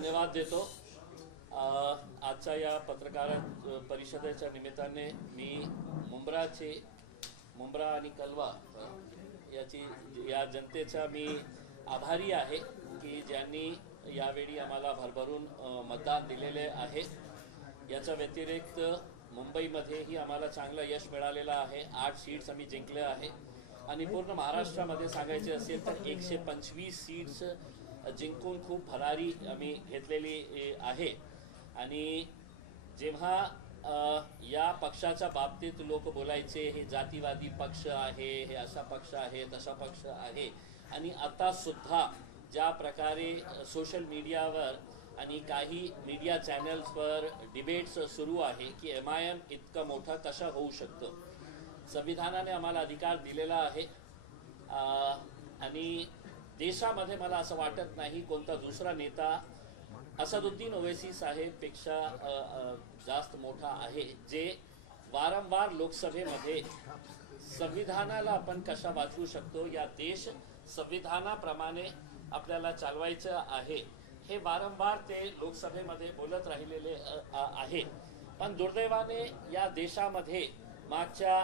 धन्यवाद देतो। आजच्या या पत्रकार परिषदेच्या निमित्ताने मी मुंब्रा आणि कलवा या जनतेचा मी आभारी आहे की ज्यांनी यावेळी आम्हाला भरभरून मतदान दिलेले आहे। याच्या व्यतिरिक्त मुंबईमध्येही आम्हाला चांगलं यश मिळालेलं आहे। 8 सीट्स आम्ही जिंकले आहे आणि पूर्ण महाराष्ट्रामध्ये सांगायचे असेल तर 125 सीट्स जिंकून खूप भरारी आम्ही घेतलेली आहे। आणि जेव्हा या पक्षाच्या बाबतीत लोक बोलायचे हे जातीवादी पक्ष आहे, हे असा पक्ष आहे, तसा पक्ष आहे, आणि आता सुद्धा ज्या प्रकारे सोशल मीडियावर आणि काही मीडिया चॅनल्सवर डिबेट्स सुरू आहे की MIM इतकं मोठं कसं होऊ शकतं। संविधानाने आम्हाला अधिकार दिलेला आहे आणि देशामध्ये मला असं वाटत नाही कोणता दुसरा नेता असदुद्दीन ओवैसी साहेब पेक्षा जास्त मोठा आहे, जे वारंवार लोकसभेमध्ये संविधानाला आपण कशा वाचवू शकतो, या देश संविधानाप्रमाणे आपल्याला चालवायचं आहे, हे वारंवार ते लोकसभेमध्ये बोलत राहिलेले आहे। पण दुर्दैवाने या देशामध्ये मागच्या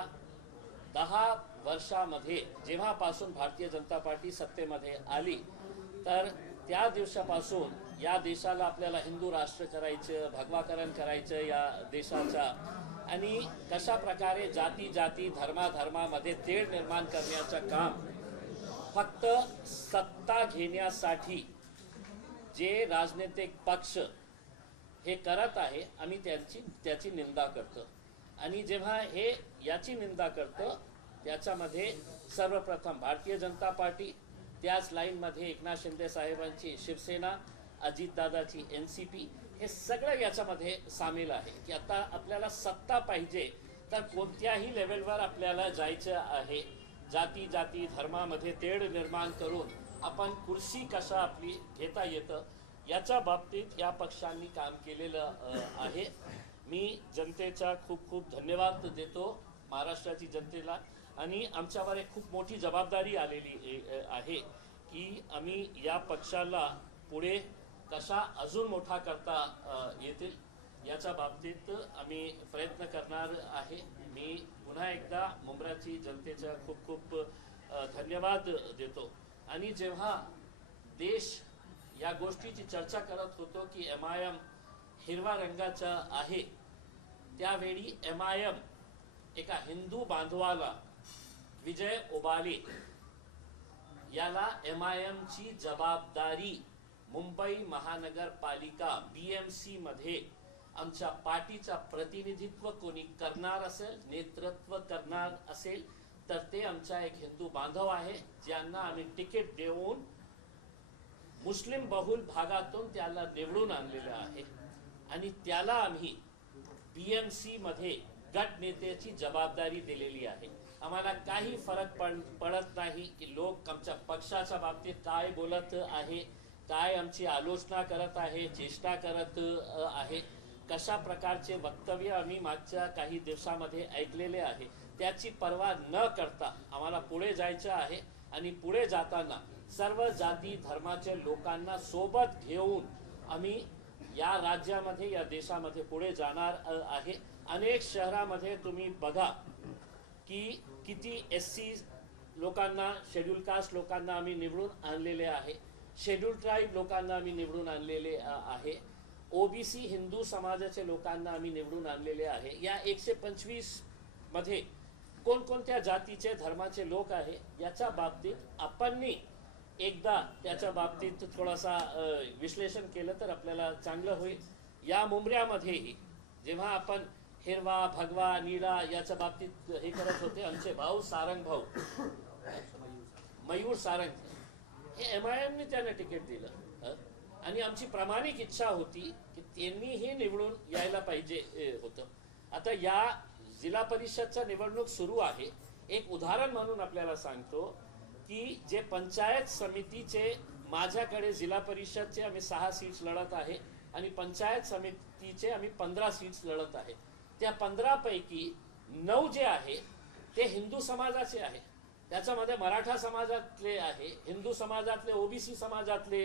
10 वर्षामध्ये जेव्हापासून भारतीय जनता पार्टी सत्तेमध्ये आली तर त्या दिवसापासून या देशाला आपल्याला हिंदू राष्ट्र करायचं, भगवाकरण करायचं या देशाचा, आणि कशा प्रकारे जाती धर्मामध्ये तेढ निर्माण करण्याचं काम फक्त सत्ता घेण्यासाठी जे राजनैतिक पक्ष हे करत आहे, आम्ही त्याची निंदा करतो। आणि जेव्हा हे याची निंदा करतो त्याच्यामध्ये सर्वप्रथम भारतीय जनता पार्टी, त्याच लाईनमध्ये एकनाथ शिंदे साहेबांची शिवसेना, अजितदादाची NCP, हे सगळं याच्यामध्ये सामील आहे की आता आपल्याला सत्ता पाहिजे तर कोणत्याही लेवलवर आपल्याला जायचं आहे। जाती धर्मामध्ये तेढ निर्माण करून आपण कुर्सी कशा आपली घेता येतं याच्या बाबतीत या पक्षांनी काम केलेलं आहे। मी जनतेचा खूप धन्यवाद देतो, महाराष्ट्राची जनतेला, आणि आमच्यावर एक खूप मोठी जबाबदारी आलेली आहे की आम्ही या पक्षाला पुढे कसा अजून मोठा करता येतील याच्या बाबतीत आम्ही प्रयत्न करणार आहे। मी पुन्हा एकदा मुंब्राची जनतेचा खूप धन्यवाद देतो। आणि जेव्हा देश या गोष्टीची चर्चा करत होतो की MIM हिरवा रंगाचा आहे, त्यावेळी MIM एका हिंदू बांधवाला, विजय ओबाले याला MIM ची जबाबदारी मुंबई महानगरपालिका BMC मध्ये आमच्या पार्टीचा प्रतिनिधित्व कोणी करणार असेल, नेतृत्व करणार असेल तर ते आमचा एक हिंदू बांधव आहे, ज्यांना आम्ही तिकीट देऊन मुस्लिम बहुल भागातून त्याला निवडून आणलेलं आहे आणि त्याला आम्ही BMC मध्ये गट नेत्याची जबाबदारी दिलेली आहे। आम्हाला काही फरक पडत नाही की लोक आमच्या पक्षाच्या बाबतीत काय बोलत आहे, काय आमची आलोचना करत आहे, चेष्टा करत आहे, कशा प्रकारचे वक्तव्य आम्ही मागच्या काही दिवसामध्ये ऐकलेले आहे, त्याची पर्वा न करता आम्हाला पुढे जायचं आहे। आणि पुढे जाताना सर्व जाती धर्माच्या लोकांना सोबत घेऊन आम्ही या राज्यामध्ये, या देशामध्ये पुढे जाणार आहे। अनेक शहरामध्ये तुम्ही बघा की किती SC लोकांना, शेड्यूल कास्ट लोकांना आम्ही निवडून आणलेले आहे, शेड्यूल ट्राईब लोकांना आम्ही निवडून आणलेले आहे, OBC हिंदू समाजाच्या लोकांना आम्ही निवडून आणलेले आहे। या 125 मध्ये कोणकोणत्या जातीचे धर्माचे लोक आहे याच्या बाबतीत आपण एकदा त्याच्या बाबतीत थोडासा विश्लेषण केलं तर आपल्याला चांगलं होईल। या मुंब्र्यामध्येही जेव्हा आपण हिरवा, भगवा, निळा याच्या बाबतीत हे करत होते, आमचे भाऊ सारंग भाऊ, मयूर सारंग, हे MIM ने त्यांना तिकीट दिलं आणि आमची प्रामाणिक इच्छा होती की त्यांनीही निवडून यायला पाहिजे होतं। आता या जिल्हा परिषदच्या निवडणूक सुरू आहे, एक उदाहरण म्हणून आपल्याला सांगतो की जे पंचायत समितीचे, माझ्याकडे जिल्हा परिषदचे आम्ही 6 सीट्स लढत आहे आणि पंचायत समितीचे आम्ही 15 सीट्स लढत आहे। त्या 15 पैकी 9 जे आहे ते हिंदू समाजाचे आहे, त्याच्यामध्ये मराठा समाजातले आहे, हिंदू समाजातले, OBC समाजातले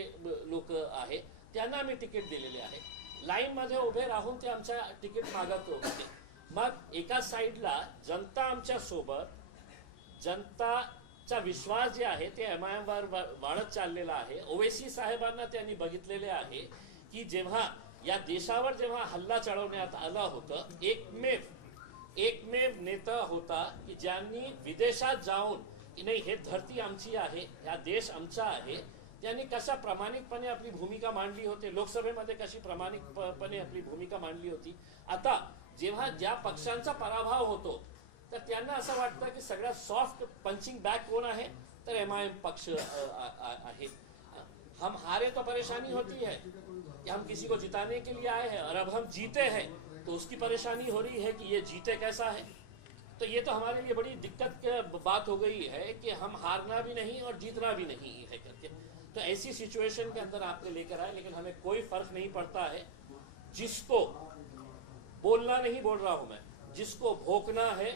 लोक आहे, त्यांना आम्ही तिकीट दिलेले आहे. लाईनमध्ये उभे राहून ते आमच्या तिकीट मागत होते. मग एका साईडला जनता आमच्या सोबत, जनताचा विश्वास जे आहे ते MIM वर वाढत चाललेला आहे. ओवैसी साहेबांना त्यांनी बघितलेले आहे की जेव्हा या देशावर जेव्हा हल्ला चढवण्यात आला होतं, एकमेव नेता होता की ज्यांनी विदेशात जाऊन की नाही हे धरती आमची आहे, हा देश आमचा आहे, त्यांनी कशा प्रामाणिकपणे आपली भूमिका मांडली होती. लोकसभेमध्ये कशी प्रामाणिकपणे आपली भूमिका मांडली होती. आता जेव्हा ज्या पक्षांचा पराभव होतो तर त्यांना असं वाटतं की सगळ्यात सॉफ्ट पंचिंग बॅग कोण आहे, तर MIM पक्ष आहे. हम हारे तो परेशानी होती है कि हम किसी को जिताने के लिए आए हैं, और अब हम जीते हैं तो उसकी परेशानी हो रही है कि ये जीते कैसा है. तो ये तो हमारे लिए बड़ी दिक्कत की बात हो गई है कि हम हारना भी नहीं और जीतना भी नहीं है करके. तो ऐसी सिचुएशन के अंदर आपने लेकर आए, लेकिन हमें कोई फर्क नहीं पड़ता है. जिसको बोलना नहीं बोल रहा हूं मैं, जिसको भोंकना है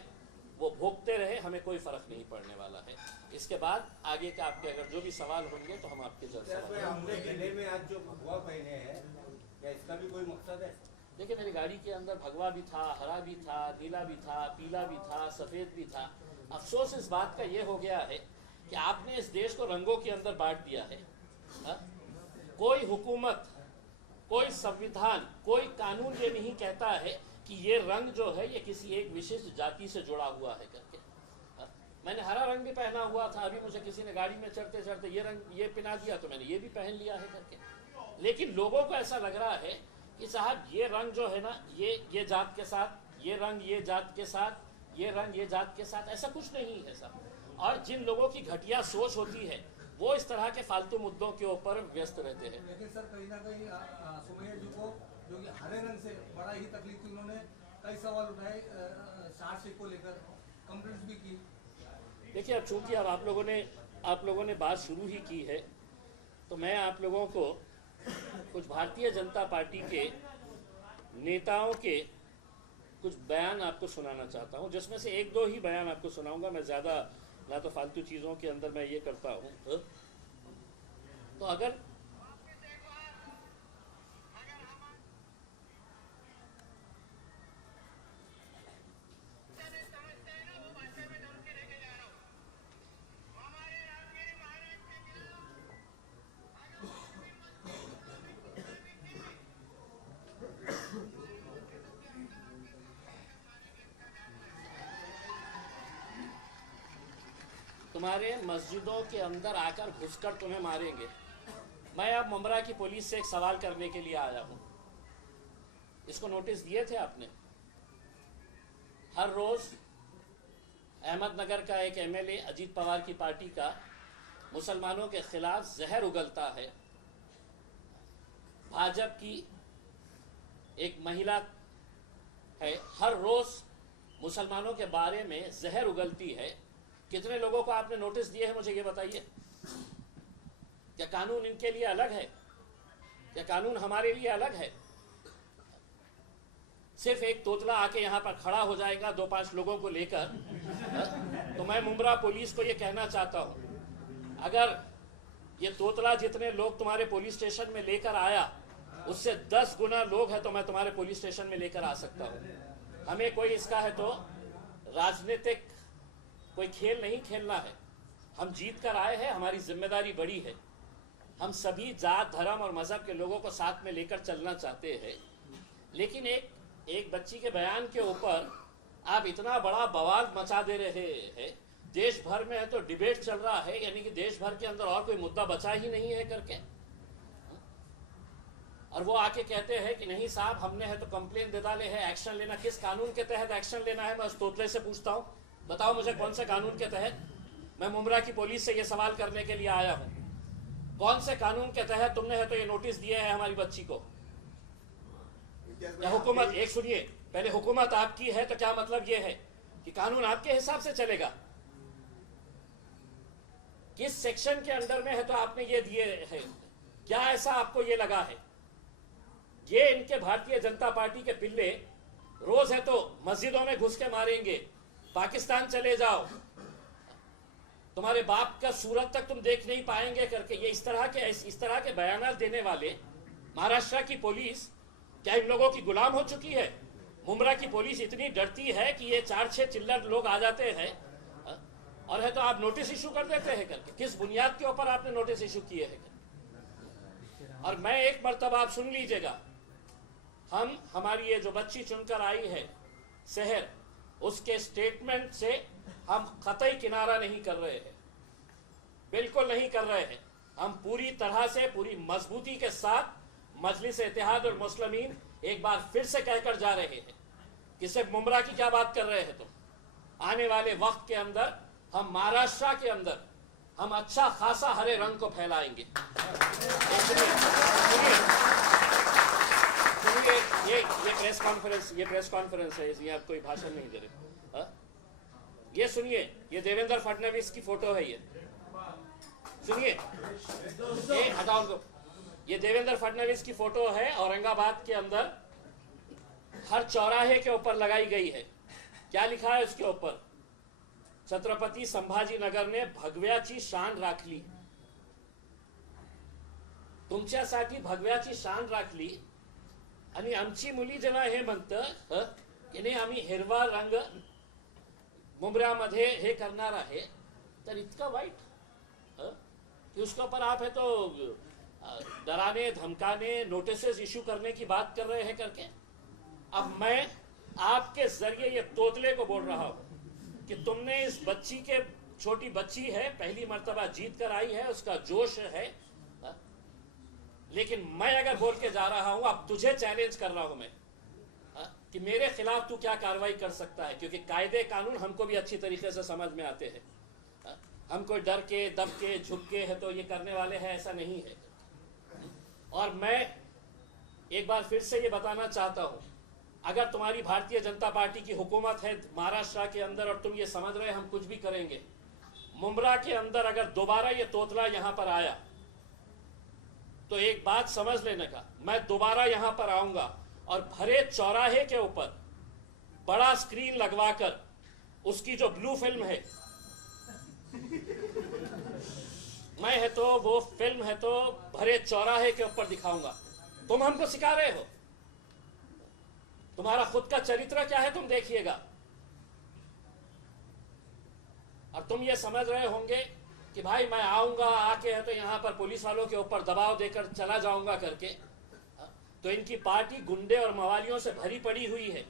वो भोंकते रहे, हमें कोई फर्क नहीं पड़ने वाला है. इसके बाद आगे का आपके अगर जो भी सवाल होंगे तो हम आपके जल्द हमने गले में आज जो भगवा पहने हैं, क्या इसका भी कोई मकसद है? देखिए, मेरी गाड़ी के अंदर भगवा भी था, हरा भी था, नीला भी था, पीला भी था, सफेद भी था. अफसोस इस बात का ये हो गया है कि आपने इस देश को रंगों के अंदर बांट दिया है. कोई हुकूमत, कोई संविधान, कोई कानून ये नहीं कहता है कि ये रंग जो है ये किसी एक विशिष्ट जाति से जुड़ा हुआ है करके. मैंने हरा रंग भी पहना हुआ था, अभी मुझे किसी ने गाड़ी में चढ़ते चढ़ते ये रंग ये पहना दिया तो मैंने ये भी पहन लिया है करके. लेकिन लोगों को ऐसा लग रहा है कि साहब ये रंग जो है ना, ये जात के साथ, ये रंग ये जात के साथ, ये रंग ये जात के साथ, ऐसा कुछ नहीं है साहब. और जिन लोगों की घटिया सोच होती है वो इस तरह के फालतू मुद्दों के ऊपर व्यस्त रहते हैं. लेकिन सर कहीं ना कहीं सुमैया जी को जो कि हरे रंग से बड़ा ही तकलीफ थी, उन्होंने कई सवाल उठाए, चार्जशीट को लेकर कंप्लेंट्स भी की. देखिए, अब चूंकि अब आप लोगों ने बात शुरू ही की है तो मैं आप लोगों को कुछ भारतीय जनता पार्टी के नेताओं के कुछ बयान आपको सुनाना चाहता हूं, जिसमें से एक दो ही बयान आपको सुनाऊंगा. मैं ज़्यादा ना तो फालतू चीज़ों के अंदर मैं ये करता हूं. तो अगर तुम्हारे मस्जिदों के अंदर आकर घुसकर तुम्हें मारेंगे. मैं अब मुंब्रा की पुलिस से एक सवाल करने के लिए आया हूं. इसको नोटिस दिए थे आपने? हर रोज अहमदनगर का एक MLA अजीत पवार की पार्टी का मुसलमानों के खिलाफ जहर उगलता है. भाजपा की एक महिला है, हर रोज मुसलमानों के बारे में जहर उगलती है. कितने लोगों को आपने नोटिस दिए हैं, मुझे ये बताइए. क्या कानून इनके लिए अलग है? क्या कानून हमारे लिए अलग है? सिर्फ एक तोतला आके यहाँ पर खड़ा हो जाएगा 2-5 लोगों को लेकर. तो मैं मुंब्रा पुलिस को ये कहना चाहता हूँ, अगर ये तोतला जितने लोग तुम्हारे पुलिस स्टेशन में लेकर आया उससे 10 गुना लोग हैं तो मैं तुम्हारे पुलिस स्टेशन में लेकर आ सकता हूँ. हमें कोई इसका है तो राजनीतिक कोई खेल नहीं खेलना है. हम जीत कर आए हैं, हमारी जिम्मेदारी बड़ी है. हम सभी जात, धर्म और मजहब के लोगों को साथ में लेकर चलना चाहते हैं. लेकिन एक बच्ची के बयान के ऊपर आप इतना बड़ा बवाल मचा दे रहे हैं. देश भर में है तो डिबेट चल रहा है, यानी कि देश भर के अंदर और कोई मुद्दा बचा ही नहीं है करके. और वो आके कहते हैं कि नहीं साहब हमने है तो कंप्लेन दे डाले है, एक्शन लेना. किस कानून के तहत एक्शन लेना है, मैं उस तोतले से पूछता हूँ. बताओ मुझे कौन से कानून के तहत. मैं मुंब्रा की पुलिस से ये सवाल करने के लिए आया हूँ, कौन से कानून के तहत तुमने है तो ये नोटिस दिए है हमारी बच्ची को. या हुकूमत, एक सुनिए पहले, हुकूमत आपकी है तो क्या मतलब ये है कि कानून आपके हिसाब से चलेगा? किस सेक्शन के अंडर में है तो आपने ये दिए है? क्या ऐसा आपको ये लगा है? ये इनके भारतीय जनता पार्टी के पिल्ले रोज है तो मस्जिदों में घुस के मारेंगे, पाकिस्तान चले जाओ, तुम्हारे बाप का सूरत तक तुम देख नहीं पाएंगे करके. ये इस तरह के बयान देने वाले महाराष्ट्र की पुलिस क्या इन लोगों की गुलाम हो चुकी है? मुंब्रा की पुलिस इतनी डरती है कि ये 4-6 चिल्लर लोग आ जाते हैं और है तो आप नोटिस इशू कर देते हैं करके। किस बुनियाद के ऊपर आपने नोटिस इशू किए हैं करके? और मैं एक मर्तबा आप सुन लीजिएगा, हम हमारी ये जो बच्ची चुनकर आई है शहर, उसके स्टेटमेंट से हम कतई किनारा नहीं कर रहे हैं, बिल्कुल नहीं कर रहे हैं। हम पूरी तरह से पूरी मजबूती के साथ मजलिस इत्तेहाद और मुस्लिमीन एक बार फिर से कहकर जा रहे हैं कि सिर्फ मुंब्रा की क्या बात कर रहे हैं तुम। आने वाले वक्त के अंदर हम महाराष्ट्र के अंदर हम अच्छा खासा हरे रंग को फैलाएंगे। सुनिए, ये प्रेस कॉन्फ्रेंस है, इसलिए आप कोई भाषण नहीं दे रहे। ये सुनिए, ये देवेंद्र फडणवीस की फोटो है। ये सुनिए, ये हटाओ उनको। ये देवेंद्र फडणवीस की फोटो है, औरंगाबाद के अंदर हर चौराहे के ऊपर लगाई गई है। क्या लिखा है उसके ऊपर? छत्रपति संभाजीनगर ने भगव्याची शान राखली। तुमच्यासाठी भगव्याची शान राखली आणि आमची मुली जेव्हा हे म्हणतं की नाही आम्ही हिरवा रंग मुंब्र्यामध्ये हे करणार आहे, तर इतकं वाईट कि उसके ऊपर आप है तो डराने धमकाने नोटिसेस इशू करने की बात कर रहे हैं करके। अब मैं आपके जरिए ये तोतले को बोल रहा हूं कि तुमने इस बच्ची के, छोटी बच्ची है, पहली मर्तबा जीत कर आई है, उसका जोश है, लेकिन मैं अगर बोल के जा रहा हूं, अब तुझे चैलेंज कर रहा हूं मैं कि मेरे खिलाफ तू क्या कार्रवाई कर सकता है, क्योंकि कायदे कानून हमको भी अच्छी तरीके से समझ में आते हैं। हम कोई डर के दब के झुक के है तो ये करने वाले हैं, ऐसा नहीं है। और मैं एक बार फिर से ये बताना चाहता हूं, अगर तुम्हारी भारतीय जनता पार्टी की हुकूमत है महाराष्ट्र के अंदर और तुम ये समझ रहे हम कुछ भी करेंगे, मुंब्रा के अंदर अगर दोबारा ये तोतला यहां पर आया तो एक बात समझ लेने का, मैं दोबारा यहां पर आऊंगा और भरे चौराहे के ऊपर बड़ा स्क्रीन लगवाकर उसकी जो ब्लू फिल्म है, मैं है तो वो फिल्म है तो भरे चौराहे के ऊपर दिखाऊंगा। तुम हमको सिखा रहे हो, तुम्हारा खुद का चरित्र क्या है तुम देखिएगा। और तुम ये समझ रहे होंगे कि भाई मैं आऊंगा, आके है तो यहां पर पुलिस वालों के ऊपर दबाव देकर चला जाऊंगा करके। तो इनकी पार्टी गुंडे और मवालियों से भरी पड़ी हुई है।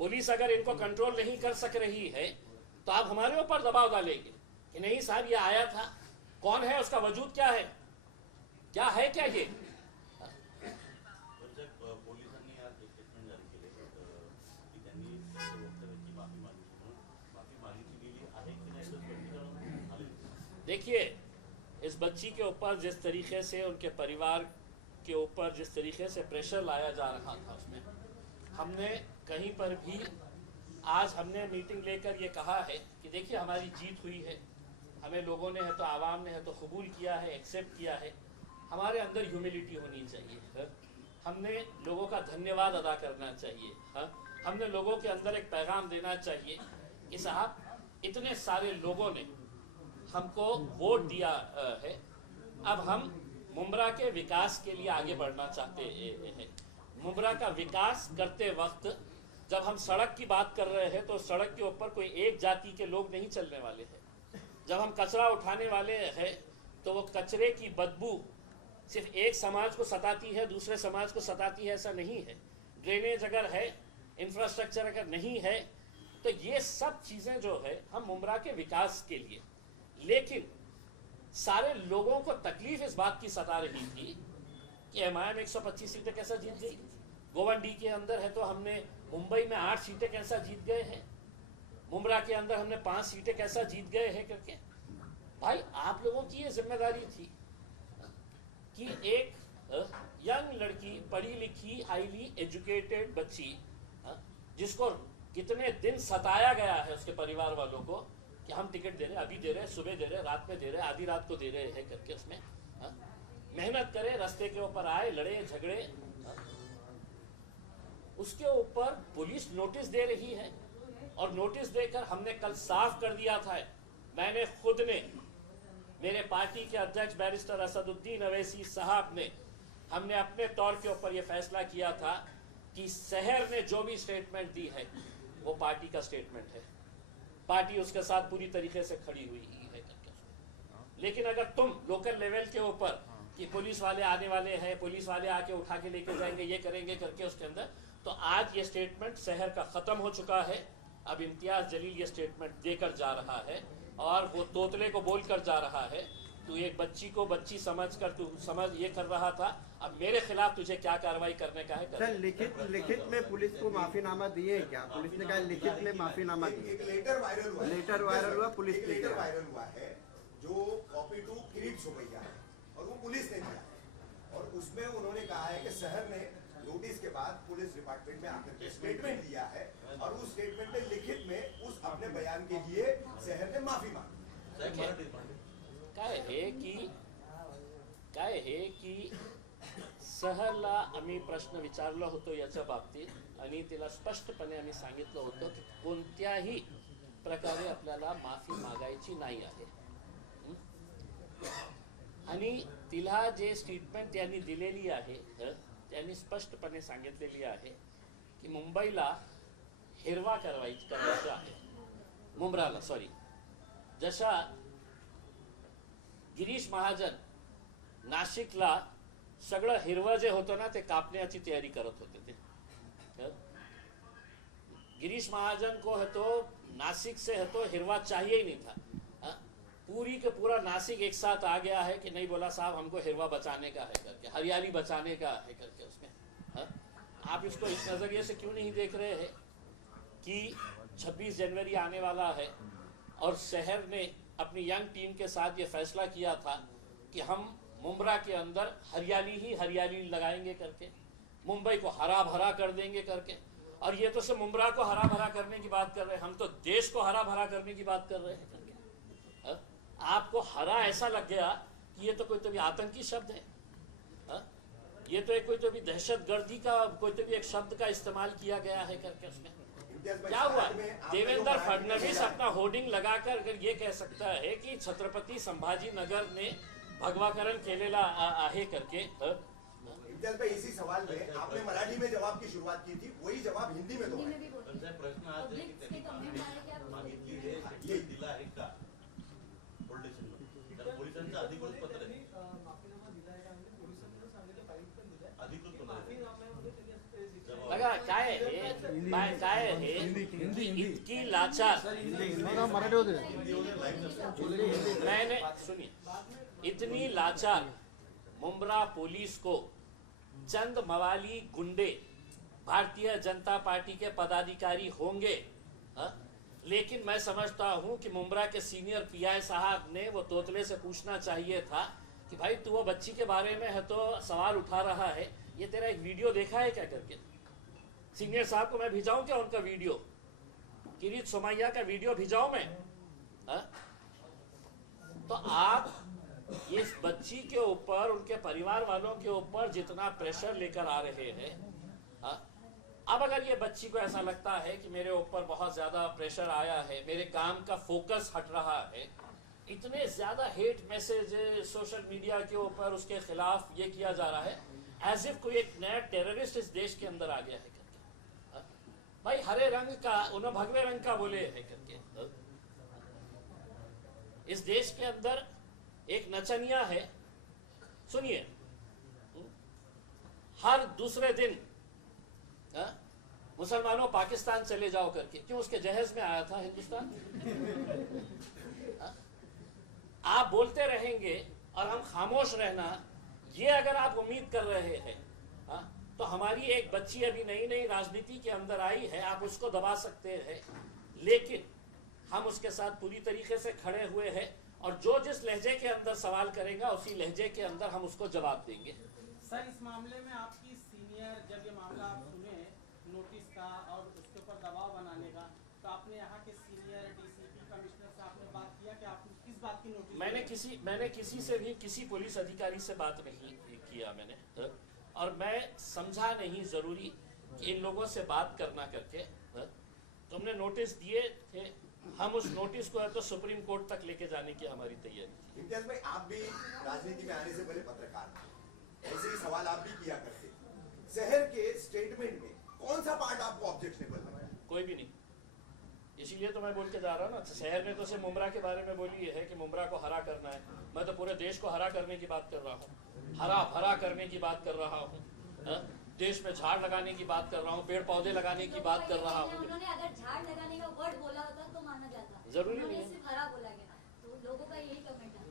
पुलिस अगर इनको कंट्रोल नहीं कर सक रही है तो आप हमारे ऊपर दबाव डालेंगे कि नहीं साहब ये आया था, कौन है, उसका वजूद क्या है, क्या है क्या ये। पोलिसांनी आज स्टेटमेंट जारी केले की त्यांनी वक्तव्याची माफी मागितली गेली आहे की नाही तर स्पष्टीकरण आले। देखिए, इस बच्ची के ऊपर जिस तरीके से उनके परिवार के ऊपर जिस तरीके से प्रेशर लाया जा रहा था, उसमें हमने कहीं पर भी आज हमने मीटिंग लेकर ये कहा है कि देखिए हमारी जीत हुई है, हमें लोगों ने है तो आवाम ने है तो कबूल किया है, एक्सेप्ट किया है। हमारे अंदर ह्यूमिलिटी होनी चाहिए, हमने लोगों का धन्यवाद अदा करना चाहिए, हमने लोगों के अंदर एक पैगाम देना चाहिए कि साहब इतने सारे लोगों ने हमको वोट दिया है, अब हम मुंब्रा के विकास के लिए आगे बढ़ना चाहते हैं। मुंब्रा का विकास करते वक्त जब हम सड़क की बात कर रहे हैं तो सड़क के ऊपर कोई एक जाति के लोग नहीं चलने वाले हैं। जब हम कचरा उठाने वाले हैं तो वो कचरे की बदबू सिर्फ एक समाज को सताती है, दूसरे समाज को सताती है, ऐसा नहीं है। ड्रेनेज अगर है, इंफ्रास्ट्रक्चर अगर नहीं है, तो ये सब चीज़ें जो है हम मुंब्रा के विकास के लिए, लेकिन सारे लोगों को तकलीफ इस बात की सता रही थी कि एमआईएम 125 सीटें कैसा जीत गई, गोवंडी के अंदर है तो हमने मुंबई में 8 सीटें कैसा जीत गए हैं, मुंब्रा के अंदर हमने 5 सीटें कैसा जीत गए हैं करके। भाई आप लोगों की ये जिम्मेदारी थी कि एक यंग लड़की, पढ़ी लिखी, हाईली एजुकेटेड बच्ची, जिसको कितने दिन सताया गया है उसके परिवार वालों को कि हम टिकट दे रहे, अभी दे रहे, सुबह दे रहे, रात में दे रहे, आधी रात को दे रहे हैं करके, उसमें मेहनत करे, रास्ते के ऊपर आए, लड़े झगड़े, उसके ऊपर पुलिस नोटिस दे रही है। और नोटिस देकर हमने कल साफ कर दिया था, मैंने खुद ने, मेरे पार्टी के अध्यक्ष बैरिस्टर असदुद्दीन अवैसी साहब ने हमने अपने तौर के ऊपर यह फैसला किया था कि शहर ने जो भी स्टेटमेंट दी है वो पार्टी का स्टेटमेंट है, पार्टी उसके साथ पूरी तरीके से खड़ी हुई है करके। लेकिन अगर तुम लोकल लेवल के ऊपर कि पुलिस वाले आने वाले हैं, पुलिस वाले आके उठा के लेके जाएंगे, ये करेंगे करके उसके अंदर, तो आज ये स्टेटमेंट शहर का खत्म हो चुका है। अब इम्तियाज जलील ये स्टेटमेंट देकर जा रहा है और वो तोतले को बोलकर जा रहा है। तू एक बच्ची को बच्ची समझकर तू समझ ये कर रहा था, अब मेरे खिलाफ तुझे क्या कार्रवाई करने का है कर। सर लिखित में पुलिस को माफीनामा दिए क्या? पुलिस ने कहा लिखित में माफीनामा दिए। एक लेटर वायरल हुआ है। लेटर वायरल हुआ, पुलिस एक ने लेटर किया। वायरल हुआ है जो कॉपी टू किरीट सोमैया है और वो पुलिस ने दिया है और उसमें उन्होंने कहा है कि शहर ने नोटिस के बाद पुलिस डिपार्टमेंट में आकर के स्टेटमेंट दिया है और उस स्टेटमेंट में लिखित में उस अपने बयान के लिए शहर ने माफी मांगी। काय है की शहरला आम्ही प्रश्न विचारला होतो याच्या बाबतीत आणि तिला स्पष्टपणे आम्ही सांगितलं होतं की कोणत्याही प्रकारे आपल्याला माफी मागायची नाही आहे। आणि तिला जे स्टेटमेंट त्यांनी दिलेली आहे त्यांनी स्पष्टपणे सांगितलेली आहे की मुंबईला हिरवा करायचं आहे, मुंब्राला सॉरी, जशा गिरीश महाजन नाशिकला सगळं हिरवं जे होतं ना ते कापण्याची तयारी करत होते ते। गिरीश महाजन को है तो नासिक से है तो हिरवा चाहिए ही नहीं था। पूरी के पूरा नासिक एक साथ आ गया है कि नहीं, बोला साहब हमको हिरवा बचाने का है करके, हरियाली बचाने का है करके उसमें। आप इसको इस नजरिए से क्यों नहीं देख रहे हैं कि 26 जनवरी आने वाला है और शहर ने अपनी यंग टीम के साथ ये फैसला किया था कि हम मुंब्रा के अंदर हरियाली ही हरियाली लगाएंगे करके, मुंबई को हरा भरा कर देंगे करके। और ये तो सिर्फ मुंब्रा को हरा भरा करने की बात कर रहे हैं, हम तो देश को हरा भरा करने की बात कर रहे हैं करके। आपको हरा ऐसा लग गया कि ये तो कोई तो भी आतंकी शब्द है, ये तो एक कोई तो भी दहशतगर्दी का कोई तो भी एक शब्द का इस्तेमाल किया गया है करके उसमें। क्या हुआ? देवेंद्र फडणवीस अपना होर्डिंग लगाकर अगर ये कह सकता है कि छत्रपति संभाजी नगर ने भगवाकरण केलेला आहे करके। इम्तियाज भाई इसी सवाल में आपने मराठी में जवाब की शुरुआत की थी, वही जवाब हिंदी में दोहराया। पण साहेब प्रश्न आज आहे की त्यांनी मागितली आहे, हे दिला आहे का पोलीस स्टेशनला? तर पोलिसांचं अधिकृत पत्र आहे, माफीनामा दिलाय का म्हणजे पोलिसांनी सांगितलं, फाईल पण दिलाय, अधिकृत पत्र आहे। माफीनाम्यामध्ये त्यांनी असं जबाब- बघा काय आहे, काय आहे, इतकी लाचार मैंने सुनिए, इतनी लाचार मुंब्रा पुलिस को चंद मवाली गुंडे भारतीय जनता पार्टी के पदाधिकारी होंगे, लेकिन मैं समझता हूं कि मुंब्रा के सीनियर पीआई साहब ने वो तोतले से पूछना चाहिए था कि भाई तू वो बच्ची के बारे में है तो सवाल उठा रहा है, ये तेरा एक वीडियो देखा है क्या करके। सीनियर साहब को मैं भिजाऊं क्या उनका वीडियो, किरीट सोमैया का वीडियो भिजाऊं मैं? तो आप इस बच्ची के ऊपर, उनके परिवार वालों के ऊपर जितना प्रेशर लेकर आ रहे हैं, अब अगर ये बच्ची को ऐसा लगता है कि मेरे ऊपर बहुत ज्यादा प्रेशर आया है, मेरे काम का फोकस हट रहा है, इतने ज्यादा हेट मैसेज सोशल मीडिया के ऊपर उसके खिलाफ ये किया जा रहा है, एज इफ कोई एक नया टेररिस्ट इस देश के अंदर आ गया है करके। भाई हरे रंग का उन्हें भगवे रंग का बोले है करके। इस देश के अंदर एक नचनिया है, सुनिए, हर दूसरे दिन मुसलमानों पाकिस्तान चले जाओ करके, क्यों? उसके जहेज में आया था हिंदुस्तान। आप बोलते रहेंगे और हम खामोश रहना, ये अगर आप उम्मीद कर रहे हैं तो हमारी एक बच्ची अभी नई नई राजनीति के अंदर आई है, आप उसको दबा सकते हैं, लेकिन हम उसके साथ पूरी तरीके से खड़े हुए हैं और जो जिस लहजे के अंदर सवाल करेगा उसी लहजे के अंदर हम उसको जवाब देंगे। सर, इस मामले में आपकी सीनियर, जब ये मामला आप सुने नोटिस का और उसके ऊपर दबाव बनाने का, तो आपने यहाँ के सीनियर डीसीपी कमिश्नर से आपने बात किया कि आपने किस बात की नोटिस? मैंने किसी से भी, किसी पुलिस अधिकारी से बात नहीं किया मैंने, और मैं समझा नहीं जरूरी कि इन लोगों से बात करना करके। तुमने नोटिस दिए थे, हम उस नोटिस को है तो सुप्रीम कोर्ट तक लेके जाने की हमारी तैयारी थी। इम्तियाज भाई आप भी राजनीति में आने से पहले पत्रकार थे, ऐसे ही सवाल सवाल आप भी किया करते शहर के स्टेटमेंट में कौन सा पार्ट आपको ऑब्जेक्शनेबल लगा? कोई भी नहीं। इसीलिए तो मैं बोल के जा रहा हूँ ना, शहर ने तो सिर्फ मुमरा के बारे में बोली है कि मुमरा को हरा करना है। मैं तो पूरे देश को हरा करने की बात कर रहा हूँ, हरा भरा करने की बात कर रहा हूँ, देश में झाड़ लगाने की बात कर रहा हूँ, पेड़ पौधे लगाने की बात कर रहा हूँ। उन्होंने अगर झाड़ लगाने का वर्ड बोला होता तो माना जाता, जरूरी उन्होंने नहीं है। सिर्फ हरा बोला गया, तो लोगों का यही कमेंट है।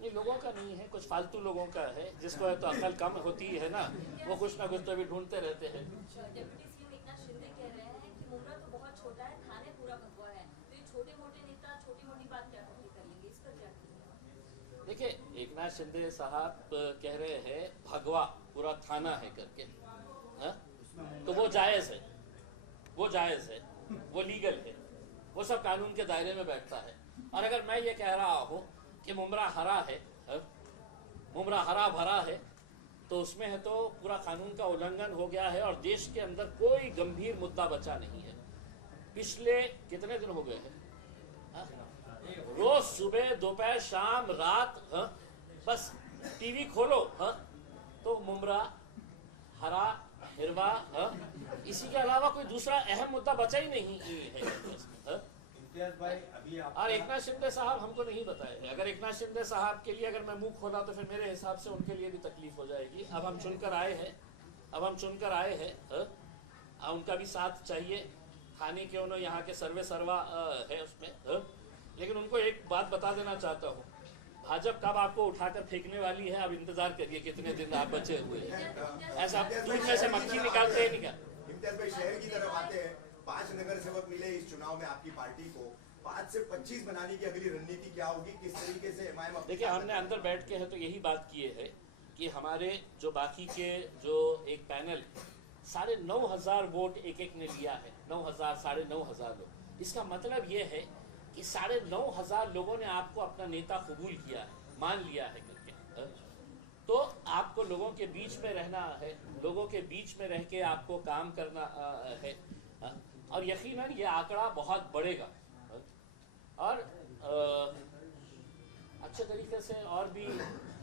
ये लोगों का नहीं है, कुछ फालतू लोगों का है, जिसको तो अकल कम होती है ना, वो कुछ ना कुछ तो भी ढूंढते रहते हैं। डिप्टी सीएम एकनाथ शिंदे कह रहे हैं कि मुमरा तो बहुत छोटा है, थाने पूरा भगवा है, तो ये छोटे मोटे नेता छोटी मोटी बात क्या कर लेंगे, इस पर क्या कहेंगे? देखिए, एकनाथ शिंदे साहब कह रहे हैं भगवा पूरा थाना है करके, हा? तो वो जायज है, वो जायज है, वो लीगल है, वो सब कानून के दायरे में बैठता है। और अगर मैं ये कह रहा हूँ कि मुमरा हरा है, मुमरा हरा भरा है, तो उसमें है तो पूरा कानून का उल्लंघन हो गया है और देश के अंदर कोई गंभीर मुद्दा बचा नहीं है। पिछले कितने दिन हो गए हैं, रोज सुबह दोपहर शाम रात, बस टीवी खोलो तो मुमरा हरा हिरवा, इसी के अलावा कोई दूसरा अहम मुद्दा बचा ही नहीं है। इम्तियाज भाई, अभी आप और एकनाथ शिंदे साहब हमको नहीं बताए। अगर एकनाथ शिंदे साहब के लिए अगर मैं मुंह खोला तो फिर मेरे हिसाब से उनके लिए भी तकलीफ हो जाएगी। अब हम चुनकर आए हैं, उनका भी साथ चाहिए, थाने क्यों न यहाँ के सर्वे सर्वा है उसमें, लेकिन उनको एक बात बता देना चाहता हूँ, भाजपा कब आपको उठाकर फेंकने वाली है, अब इंतजार करिए कितने दिन आप बचे हुए हैं। ऐसा दूध में से मक्खी निकालते हैं निकाल। इम्तियाज भाई, शहर की तरफ आते हैं, 5 नगर सेवक मिले इस चुनाव में आपकी पार्टी को, 5 से 25 बनाने की अगली रणनीति क्या होगी, किस तरीके से एमआईएम? देखिए, हमने अंदर बैठ के है तो यही बात किए है कि हमारे जो बाकी के जो एक पैनल 9,500 वोट एक ने लिया है, 9,000 9,500 लोग, इसका मतलब ये है कि 9,500 लोगों ने आपको अपना नेता कबूल किया है, मान लिया है करके। तो आपको लोगों के बीच में रहना है, लोगों के बीच में रह के आपको काम करना है, और यकीनन ये आंकड़ा बहुत बढ़ेगा और अच्छे तरीके से और भी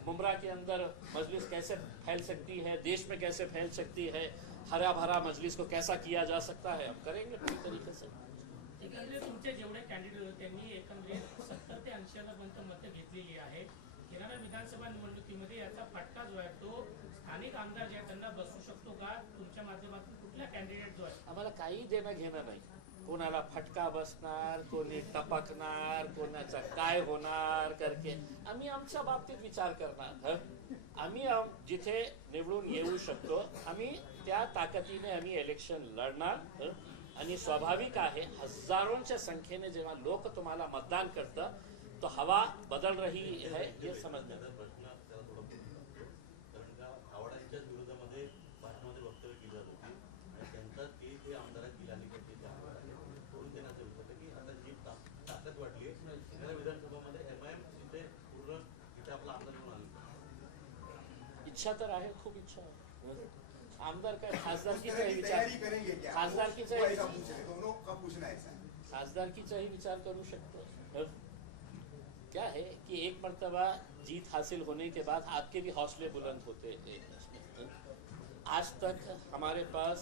मुमरा के अंदर मजलिस कैसे फैल सकती है, देश में कैसे फैल सकती है, हरा भरा मजलिस को कैसा किया जा सकता है, हम करेंगे पूरी तरीके से। एकंदरीत तुमचे जेवढे कॅन्डिडेट होते त्यांनी एकंदरीत 70 ते 80,000 मतं घेतलेली आहे। येणाऱ्या विधानसभा निवडणुकीमध्ये याचा फटका जो आहे तो स्थानिक आमदार जे आहेत त्यांना बसू शकतो का? तुमच्या माध्यमातून कुठला कॅन्डिडेट जो आहे? आम्हाला काही देणं घेणं नाही, कोणाला फटका बसणार, कोणी टपकणार, कोणाचा काय होणार करके आम्ही आमच्या बाबतीत विचार करणार। आम्ही जिथे निवडून येऊ शकतो आम्ही त्या ताकदीने आम्ही इलेक्शन लढणार आणि स्वाभाविक आहे हजारोंच्या संख्येने जेव्हा लोक तुम्हाला मतदान करतं तो हवा बदल रही है ये समझना। त्याचा प्रश्न त्याला थोडा पूर्ण कारण का आवाडांच्याच विरोधामध्ये भाषणामध्ये वक्तव्य केली जात होती आणि त्यांचा ते आमदारात गेला अलीकडे ते आमदार आहे म्हणून त्यांना असं होतं की आता जी ताकद वाढली येणाऱ्या विधानसभामध्ये एमआयएम तिथे पूर्ण तिथे आपला आमदार म्हणून आले। इच्छा तर आहे, खूप इच्छा आहे। आमदार काय खासदारकीचाही विचार, तैयारी करेंगे क्या? खासदारकीचाही वो ऐसा पूछ रहे, दोनों का पूछना ऐसा है। खासदारकीचाही विचार करू शकतो। क्या है कि एक मर्तबा जीत हासिल होने के बाद आपके भी हौसले बुलंद होते हैं। आज तक हमारे पास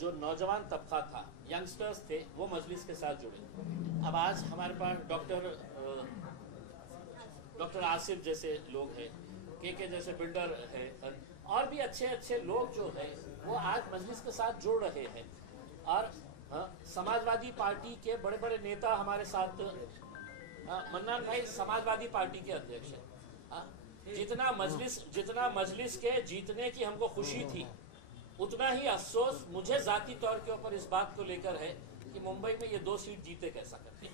जो नौजवान तबका था, यंगस्टर्स थे, वो मजलिस के साथ जुड़े। अब आज हमारे पास डॉक्टर आसिफ जैसे लोग हैं, के जैसे बिल्डर हैं, और भी अच्छे अच्छे लोग जो हैं वो आज मजलिस के साथ जुड़ रहे हैं। और समाजवादी पार्टी के बड़े बड़े नेता हमारे साथ, मन्नान भाई समाजवादी पार्टी के अध्यक्ष हैं। जितना मजलिस के जीतने की हमको खुशी थी उतना ही अफसोस मुझे जाती तौर के ऊपर इस बात को लेकर है कि मुंबई में ये 2 सीट जीते कैसा करके।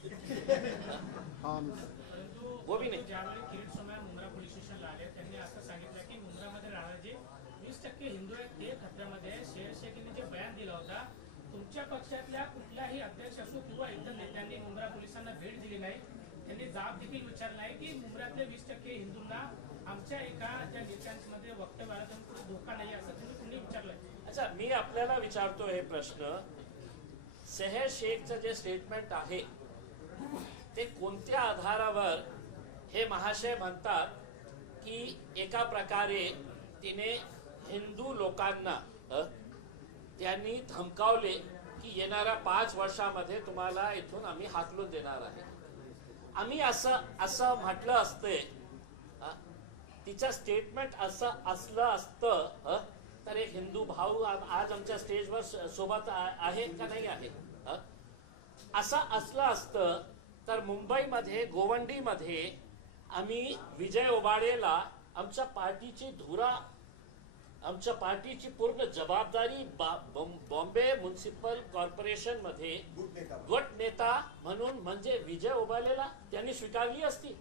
वो भी नहीं। ज्यावेळी किरीट सोमय्या मुंब्रा पोलीस स्टेशनला आले त्यांनी असं सांगितलं की मुंब्रामध्ये राहणारे जे 20% हिंदू आहेत ते खतऱ्यामध्ये आहे। शेर शेखींनी जे बयान दिला होता, तुमच्या पक्षातल्या कुठल्याही अध्यक्ष असो किंवा इतर नेत्यांनी मुंब्रा पोलिसांना भेट दिली नाही, त्यांनी जाब देखील विचारला आहे की मुंब्र्यातल्या 20% हिंदूंना आमच्या एका ज्या नेत्यांमध्ये वक्तव्य आलं त्यांना धोका नाही असं तुम्ही कुणी विचारलंय? अच्छा, मी आपल्याला विचारतो हे प्रश्न, शहर शेखचं जे स्टेटमेंट आहे ते कोणत्या आधारावर हे महाशय म्हणतात की एका प्रकारे तिने हिंदू लोकांना त्यांनी धमकावले की येणाऱ्या 5 वर्षामध्ये तुम्हाला इथून आम्ही हाकलून देणार आहे. आम्ही असं म्हटलं असते, तिचं स्टेटमेंट असं असलं असतं तर एक हिंदू भाऊ आज आमच्या स्टेजवर सोबत आहे का नाही आहे? असं असलं असतं तर मुंबईमध्ये गोवंडीमध्ये आम्ही विजय ओबाडेला आमच्या पार्टीची पूर्ण जबाबदारी बॉम्बे म्युनिसिपल कॉर्पोरेशन मध्ये गट नेता म्हणून म्हणजे विजय ओबाडेला त्यांनी स्वीकारली असती.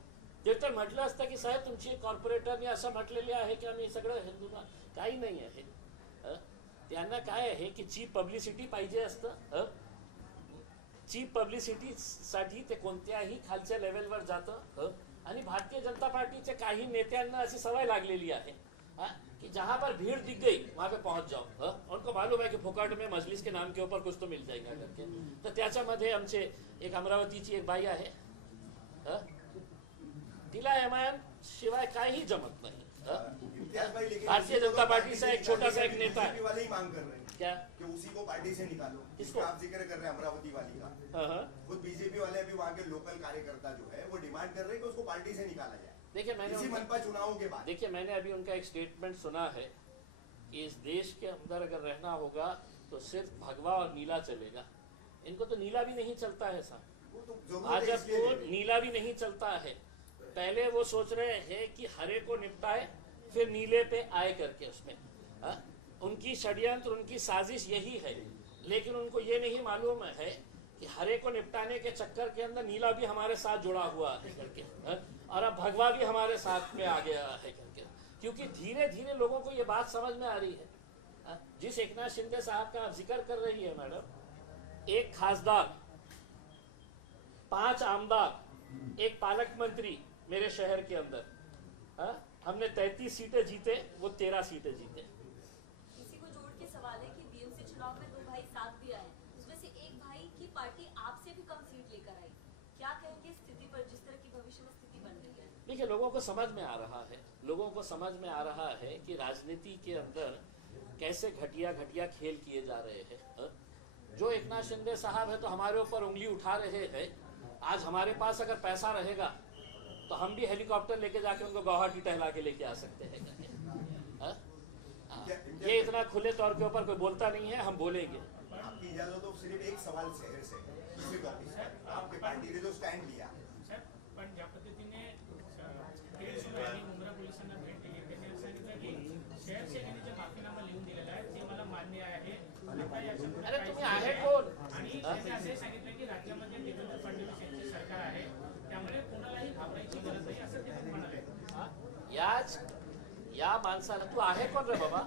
ते तर म्हटलं असतं की साहेब तुमची कॉर्पोरेटरने असं म्हटलेले आहे की आम्ही सगळं हिंदू. काही नाही आहे. त्यांना काय आहे की चीप पब्लिसिटी पाहिजे असतं. चीप पब्लिसिटी साठी ते कोणत्याही खालच्या लेवलवर जातं. आणि भारतीय जनता पार्टीचे काही नेत्यांना अशी सवय लागलेली आहे कि जहां पर भीड़ दिख गई वहां पे पहुंच जाओ. उनको मालूम है कि फुकट में मजलिस के नाम के ऊपर कुछ तो मिल जाएगा करके. तर त्याच्यामध्ये आमचे एक अमरावतीची एक बाई आहे, तिला एमआयएम शिवाय काही जमत नाही. भारतीय जनता पार्टीचा एक छोटासा एक नेता है. वाले ही मांग कर रहे हैं क्या कि उसी को पार्टी से निकालो. किसको? आप जिक्र कर रहे हैं अमरावती वाली का. खुद बीजेपी वाले अभी वहाँ के लोकल कार्यकर्ता जो है वो डिमांड कर रहे हैं कि उसको पार्टी से निकाला जाए. देखिए इसी मनपा चुनावों के बाद मैंने अभी उनका एक स्टेटमेंट सुना है कि इस देश के अंदर अगर रहना होगा तो सिर्फ भगवा और नीला चलेगा. इनको तो नीला भी नहीं चलता है साहब. भाजपा को नीला भी नहीं चलता है. पहले वो सोच रहे हैं कि हरे को निपटाए फिर नीले पे आए करके उसमें. उनकी षड्यंत्र उनकी साजिश यही है. लेकिन उनको ये नहीं मालूम है कि हरे को निपटाने के चक्कर के अंदर नीला भी हमारे साथ जुड़ा हुआ है करके. और अब भगवा भी हमारे साथ में आ गया है करके. क्योंकि धीरे धीरे लोगों को ये बात समझ में आ रही है. जिस एकनाथ शिंदे साहब का आप जिक्र कर रही है मैडम, एक खासदार, 5 आमदार, एक पालक मंत्री मेरे शहर के अंदर. हमने 33 सीटें जीते, वो 13 सीटें जीते. इसी को जोड़ के सवाल है कि बीएमसी चुनाव में 2 भाई साथ भी आए, उसमें से एक भाई की पार्टी आपसे भी कम सीट लेकर आई. क्या कहेंगे स्थिति पर, जिस तरह की भविष्य में स्थिति बन रही है? देखिए लोगों को समझ में आ रहा है, लोगों को समझ में आ रहा है कि राजनीति के अंदर कैसे घटिया घटिया खेल किए जा रहे हैं. जो एकनाथ शिंदे साहब है तो हमारे ऊपर उंगली उठा रहे हैं. आज हमारे पास अगर पैसा रहेगा तो हम भी हेलीकॉप्टर लेके जाके उनको गुवाहाटी टहला के लेके आ सकते हैं. ये इतना खुले तौर के ऊपर कोई बोलता नहीं है, हम बोलेंगे. आपकी इजाजत तो सिर्फ एक सवाल शहर से, इसी टॉपिक से. आपके पार्टी ने जो स्टँड लिया पण ज्या पद्धतीने मुंब्रा पोलिसांना भेट दिली त्यांनी सांगितलं की शहर शेखीने जे माफीनामा लिहून दिलेला आहे ते मला मान्य आहे. अरे तुम्ही आहे कोण? आणि त्यांनी असे सांगितलं की राज्यामध्ये देवेंद्र फडणवीस यांचे सरकार आहे, त्यामुळे कोणालाही घाबरायची गरज नाही असं ते म्हणाले. या माणसाला तू आहे कोण रे बाबा?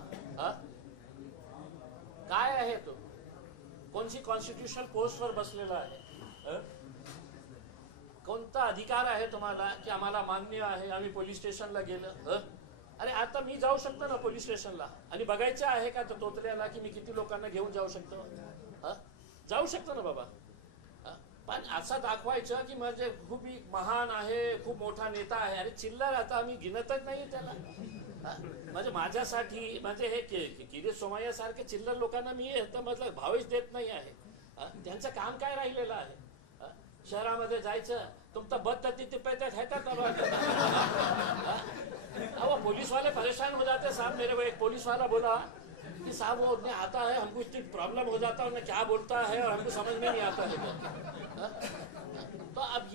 काय आहे तू? कोणची कॉन्स्टिट्यूशनल पोस्टवर बसलेला आहे? कोणता अधिकार आहे तुम्हाला की आम्हाला मान्य आहे आम्ही पोलीस स्टेशनला गेलं? अरे आता मी जाऊ शकतो ना पोलीस स्टेशनला आणि बघायचं आहे का तो तोतऱ्याला की मी किती लोकांना घेऊन जाऊ शकतो? जाऊ शकतो ना बाबा. पण असं दाखवायचं की म्हणजे खूप महान आहे, खूप मोठा नेता आहे. अरे चिल्लर आता आम्ही गिनतच नाही त्याला. म्हणजे माझ्यासाठी म्हणजे हे किरीट सोमय्या सारखे चिल्लर लोकांना मी मतलब भावेच देत नाही आहे. त्यांचं काम काय राहिलेलं आहे? शहरामध्ये जायचं, तुम तो बदतती पैदा है वो पुलिस वाले परेशान हो जाते. साहब मेरे को एक पुलिस वाला बोला कि साहब वो उन्हें आता है, हमको इतनी प्रॉब्लम हो जाता है, उन्हें क्या बोलता है और हमको समझ में नहीं आता है. तो अब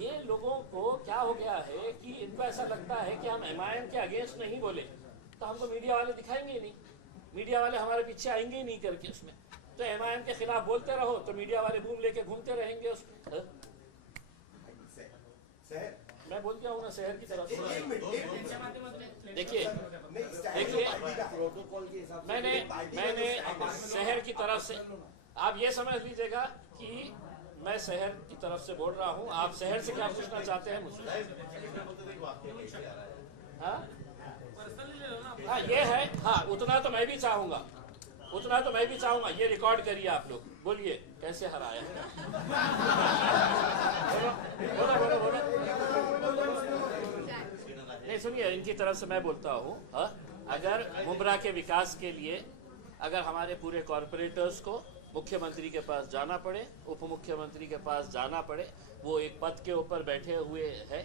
ये लोगों को क्या हो गया है कि इनको ऐसा लगता है कि हम एमआईएम के अगेंस्ट नहीं बोले तो हमको मीडिया वाले दिखाएंगे ही नहीं, मीडिया वाले हमारे पीछे आएंगे ही नहीं करके उसमें. तो एमआईएम के खिलाफ बोलते रहो तो मीडिया वाले बूम लेके घूमते रहेंगे उसमें. मैं बोल दिया हूँ ना शहर की तरफ से. देखिए प्रोटोकॉल के हिसाब से मैंने शहर की तरफ से, आप ये समझ लीजिएगा कि मैं शहर की तरफ से बोल रहा हूँ. आप शहर से क्या पूछना चाहते हैं मुझसे? हाँ ये है. हाँ उतना तो मैं भी चाहूँगा, उतना तो मैं भी चाहूँगा. ये रिकॉर्ड करिए आप लोग, बोलिए कैसे हराया. बोलो. नहीं सुनिए, इनकी तरफ से मैं बोलता हूँ. अगर मुंब्रा के विकास के लिए अगर हमारे पूरे कॉरपोरेटर्स को मुख्यमंत्री के पास जाना पड़े, उप मुख्यमंत्री के पास जाना पड़े, वो एक पद के ऊपर बैठे हुए हैं,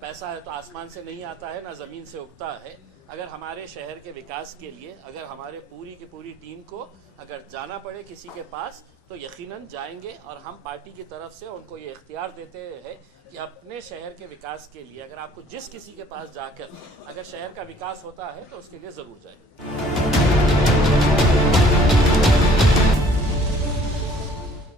पैसा है तो आसमान से नहीं आता है ना ज़मीन से उगता है। अगर हमारे शहर के विकास के लिए अगर हमारे पूरी की पूरी टीम को अगर जाना पड़े किसी के पास तो यकीनन जाएंगे, और हम पार्टी की तरफ से उनको ये इख्तियार देते हैं कि अपने शहर के विकास के लिए अगर आपको जिस किसी के पास जाकर अगर शहर का विकास होता है तो उसके लिए ज़रूर जाएं।